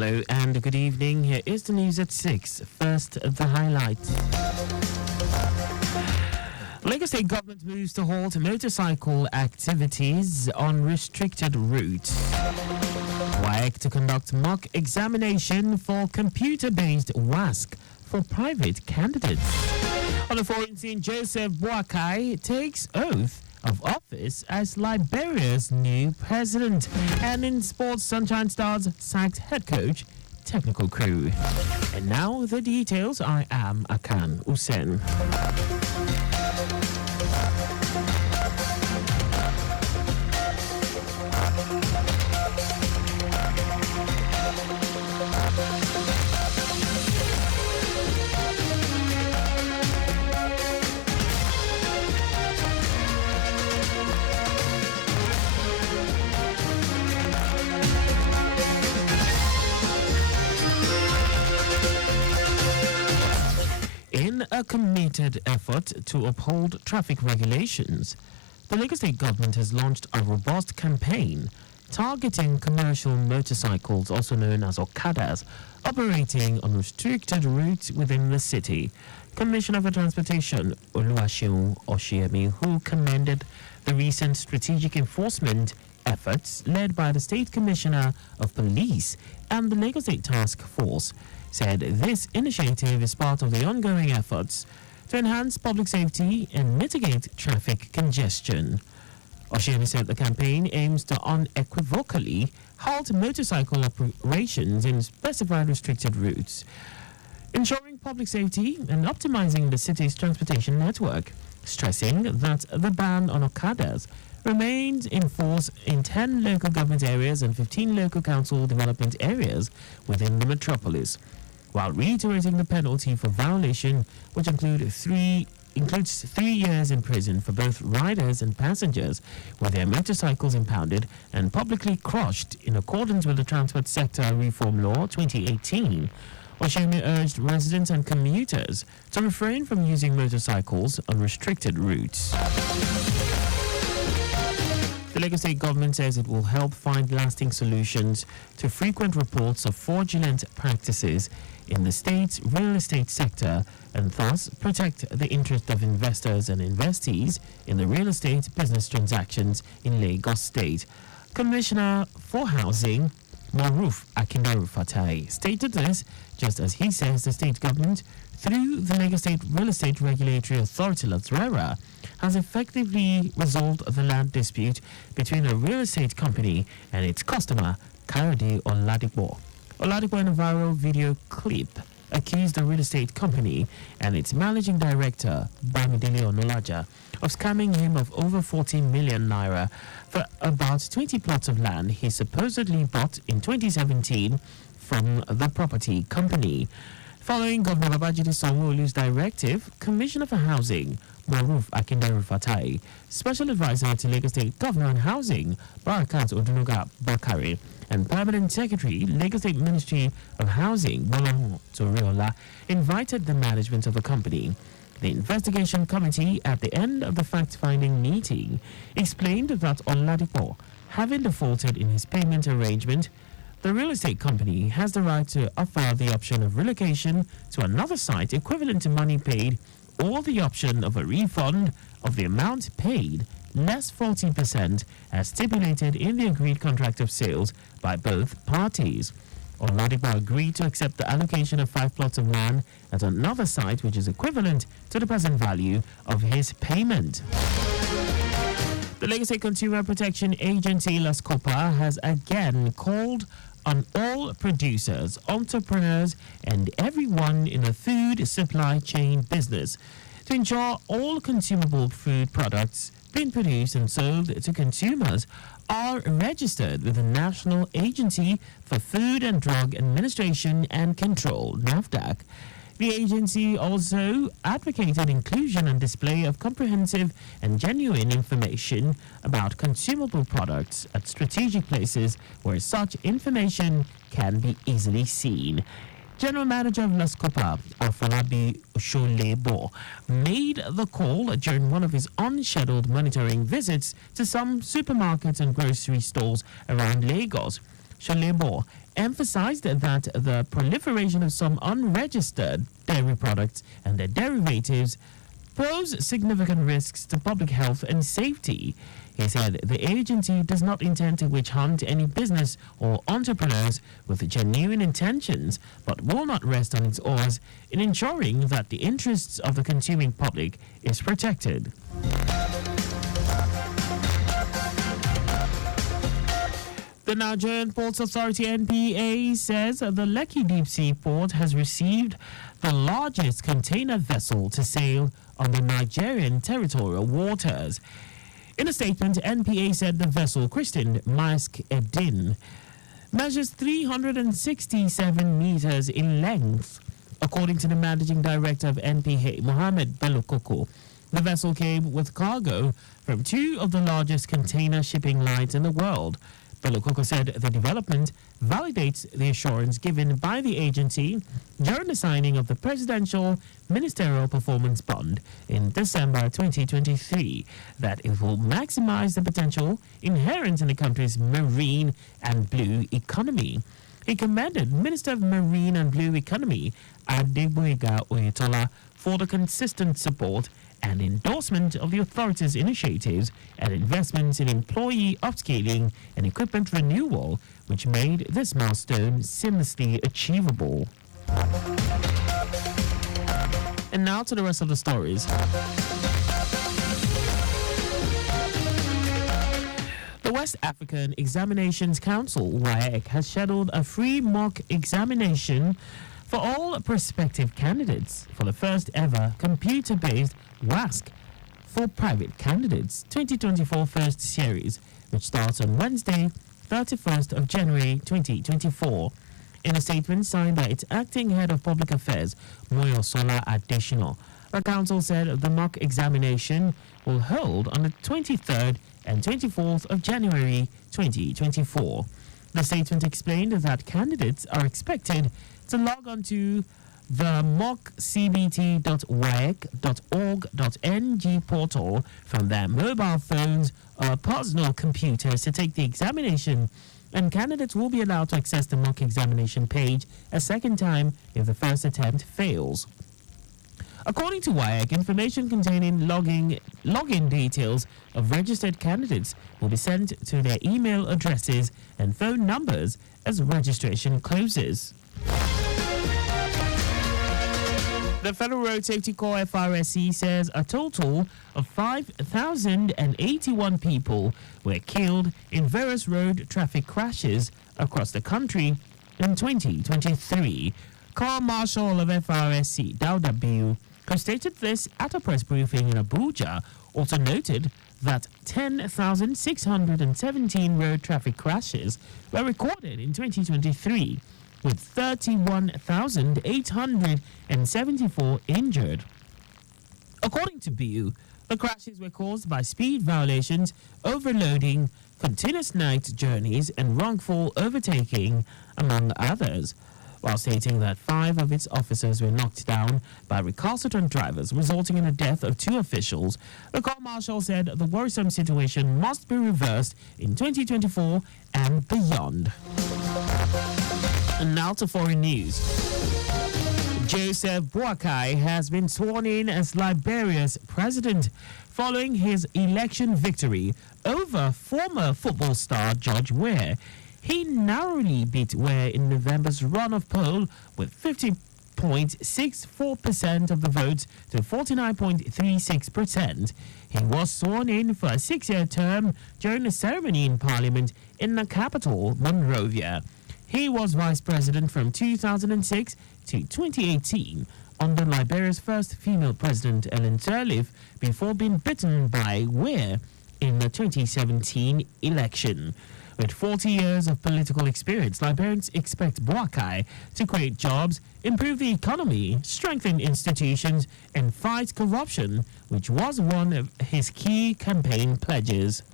Hello and good evening. Here is the news at 6. First, the highlights. Lagos State government moves to halt motorcycle activities on restricted routes. WAEC to conduct mock examination for computer-based WASC for private candidates. On the foreign scene, Joseph Boakai takes oath of office as Liberia's new president. And in sports, Sunshine Stars sacked head coach, technical crew. And now the details. I am Akan Usen. In a committed effort to uphold traffic regulations, the Lagos State government has launched a robust campaign targeting commercial motorcycles, also known as Okadas, operating on restricted routes within the city. Commissioner for Transportation Oluwaseun Oshiemi, who commended the recent strategic enforcement efforts led by the State Commissioner of Police and the Lagos State Task Force, said this initiative is part of the ongoing efforts to enhance public safety and mitigate traffic congestion. Oshiemi said the campaign aims to unequivocally halt motorcycle operations in specified restricted routes, ensuring public safety and optimizing the city's transportation network, stressing that the ban on Okadas remains in force in 10 local government areas and 15 local council development areas within the metropolis, while reiterating the penalty for violation, which includes 3 years in prison for both riders and passengers with their motorcycles impounded and publicly crushed in accordance with the Transport Sector Reform Law 2018. Oshimi urged residents and commuters to refrain from using motorcycles on restricted routes. The Lagos State government says it will help find lasting solutions to frequent reports of fraudulent practices in the state's real estate sector and thus protect the interest of investors and investees in the real estate business transactions in Lagos State. Commissioner for Housing Maruf Akindaru-Fatai stated this just as he says the state government, through the Lagos State Real Estate Regulatory Authority LATRERA, has effectively resolved the land dispute between a real estate company and its customer, Kayode Oladipo. Oladipo, in a viral video clip, accused the real estate company and its managing director, Bamidele Onolaja, of scamming him of over 40 million naira for about 20 plots of land he supposedly bought in 2017 from the property company. Following Governor Babajide Sanwo-Olu's directive, Commissioner for Housing, Maruf Akindaru-Fatai, Special Advisor to Lagos State Governor on Housing, Barakat Odunuga Bakare, and Permanent Secretary, Lagos State Ministry of Housing, Bola Toriola, invited the management of the company. The investigation committee, at the end of the fact-finding meeting, explained that Oladipo, having defaulted in his payment arrangement, the real estate company has the right to offer the option of relocation to another site equivalent to money paid, or the option of a refund of the amount paid, less 40%, as stipulated in the agreed contract of sales by both parties. Oladipo agreed to accept the allocation of 5 plots of land at another site, which is equivalent to the present value of his payment. The Lagos State Consumer Protection Agency, LASCOPA, has again called on all producers, entrepreneurs, and everyone in the food supply chain business to ensure all consumable food products being produced and sold to consumers are registered with the National Agency for Food and Drug Administration and Control, NAFDAC. The agency also advocated inclusion and display of comprehensive and genuine information about consumable products at strategic places where such information can be easily seen. General Manager of LASCOPA, Afolabi Sholebo, made the call during one of his unscheduled monitoring visits to some supermarkets and grocery stores around Lagos. Sholebo emphasized that the proliferation of some unregistered dairy products and their derivatives pose significant risks to public health and safety. He said the agency does not intend to witch hunt any business or entrepreneurs with genuine intentions, but will not rest on its oars in ensuring that the interests of the consuming public is protected. The Nigerian Ports Authority (NPA) says the Lekki Deep Sea Port has received the largest container vessel to sail on the Nigerian territorial waters. In a statement, NPA said the vessel, christened Maersk Edin, measures 367 meters in length. According to the managing director of NPA, Mohammed Bello Koko, the vessel came with cargo from two of the largest container shipping lines in the world. Bello Koko said the development validates the assurance given by the agency during the signing of the Presidential Ministerial Performance Bond in December 2023 that it will maximize the potential inherent in the country's marine and blue economy. He commended Minister of Marine and Blue Economy Adegboyega Oyetola for the consistent support and endorsement of the authority's initiatives and investments in employee upscaling and equipment renewal, which made this milestone seamlessly achievable. And now to the rest of the stories. The West African Examinations Council, WAEC, has scheduled a free mock examination for all prospective candidates for the first ever computer-based WASC for private candidates 2024 first series, which starts on Wednesday, 31st of January 2024. In a statement signed by its acting head of public affairs, Moyosola Adesina, the council said the mock examination will hold on the 23rd and 24th of January 2024. The statement explained that candidates are expected to log on to the mockcbt.waec.org.ng portal from their mobile phones or personal computers to take the examination, and candidates will be allowed to access the mock examination page a second time if the first attempt fails. According to WAEC, information containing login details of registered candidates will be sent to their email addresses and phone numbers as registration closes. The Federal Road Safety Corps FRSC says a total of 5,081 people were killed in various road traffic crashes across the country in 2023. Corps Marshal of FRSC, Dauda Biu, who stated this at a press briefing in Abuja, also noted that 10,617 road traffic crashes were recorded in 2023, with 31,874 injured. According to BU, the crashes were caused by speed violations, overloading, continuous night journeys, and wrongful overtaking, among others, while stating that 5 of its officers were knocked down by recalcitrant drivers, resulting in the death of 2 officials. The Corps Marshal said the worrisome situation must be reversed in 2024 and beyond. And now to foreign news. Joseph Boakai has been sworn in as Liberia's president following his election victory over former football star George Weah. He narrowly beat Weah in November's runoff poll with 50.64% of the votes to 49.36%. He was sworn in for a 6-year term during a ceremony in Parliament in the capital, Monrovia. He was vice president from 2006 to 2018 under Liberia's first female president, Ellen Sirleaf, before being beaten by Weah in the 2017 election. With 40 years of political experience, Liberians expect Boakai to create jobs, improve the economy, strengthen institutions, and fight corruption, which was one of his key campaign pledges.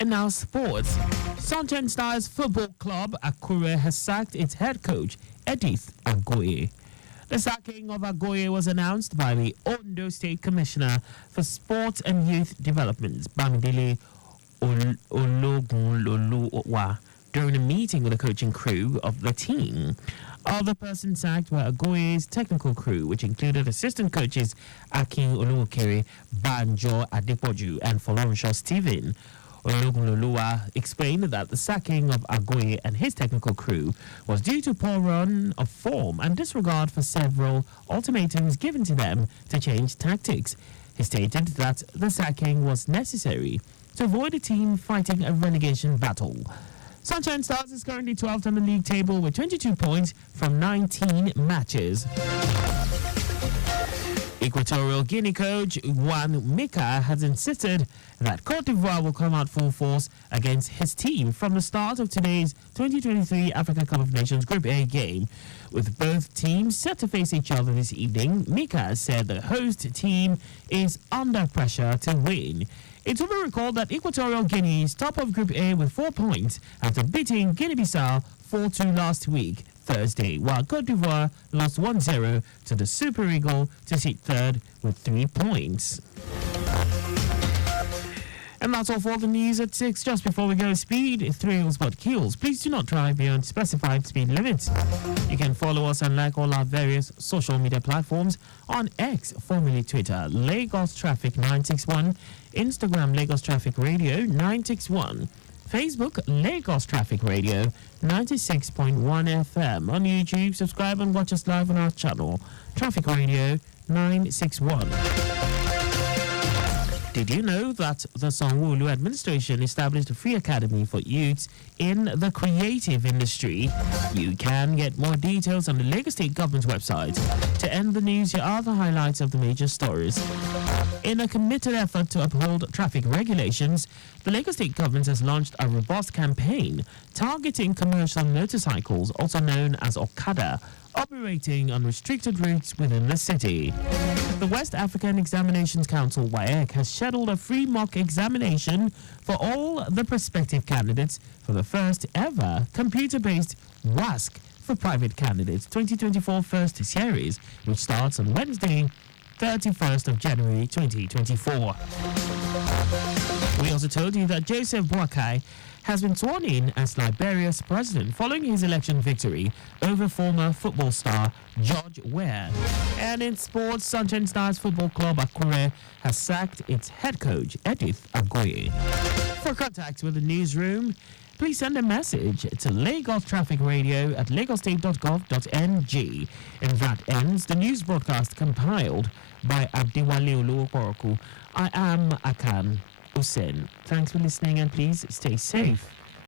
And now sports. Sunshine Stars Football Club Akure has sacked its head coach, Edith Agoye. The sacking of Agoye was announced by the Ondo State Commissioner for Sports and Youth Development, Bamidele Ologunloluwa during a meeting with the coaching crew of the team. Other persons sacked were Agoye's technical crew, which included assistant coaches Akin Oluokere, Banjo Adepoju, and Folorunshaw Stephen. Ologunloluwa explained that the sacking of Agoye and his technical crew was due to poor run of form and disregard for several ultimatums given to them to change tactics. He stated that the sacking was necessary to avoid the team fighting a relegation battle. Sunshine Stars is currently 12th on the league table with 22 points from 19 matches. Equatorial Guinea coach Juan Mika has insisted that Cote d'Ivoire will come out full force against his team from the start of today's 2023 Africa Cup of Nations Group A game. With both teams set to face each other this evening, Mika said the host team is under pressure to win. It will be recalled that Equatorial Guinea is top of Group A with 4 points after beating Guinea-Bissau 4-2 last week, Thursday, while Cote d'Ivoire lost 1-0 to the Super Eagle to sit third with 3 points. And that's all for the news at 6. Just before we go, speed thrills but kills. Please do not drive beyond specified speed limits. You can follow us and like all our various social media platforms on X, formerly Twitter, Lagos Traffic 961, Instagram, Lagos Traffic Radio 961, Facebook, Lagos Traffic Radio 96.1 FM. On YouTube, subscribe and watch us live on our channel, Traffic Radio 961. Did you know that the Sanwo-Olu administration established a free academy for youths in the creative industry? You can get more details on the Lagos State Government's website. To end the news, here are the highlights of the major stories. In a committed effort to uphold traffic regulations, the Lagos State Government has launched a robust campaign targeting commercial motorcycles, also known as Okada, operating on restricted routes within the city. The West African Examinations Council, WAEC, has scheduled a free mock examination for all the prospective candidates for the first ever computer-based WASC for private candidates 2024 first series, which starts on Wednesday, 31st of January 2024. We also told you that Joseph Boakai has been sworn in as Liberia's president following his election victory over former football star George Weah. And in sports, Sunshine Stars Football Club Akure has sacked its head coach, Edith Agoye. For contact with the newsroom, please send a message to Lagos Traffic Radio at lagostate.gov.ng. And that ends the news broadcast compiled by Abdiwale Oluokoroku. I am Akan Usen. Thanks for listening and please stay safe.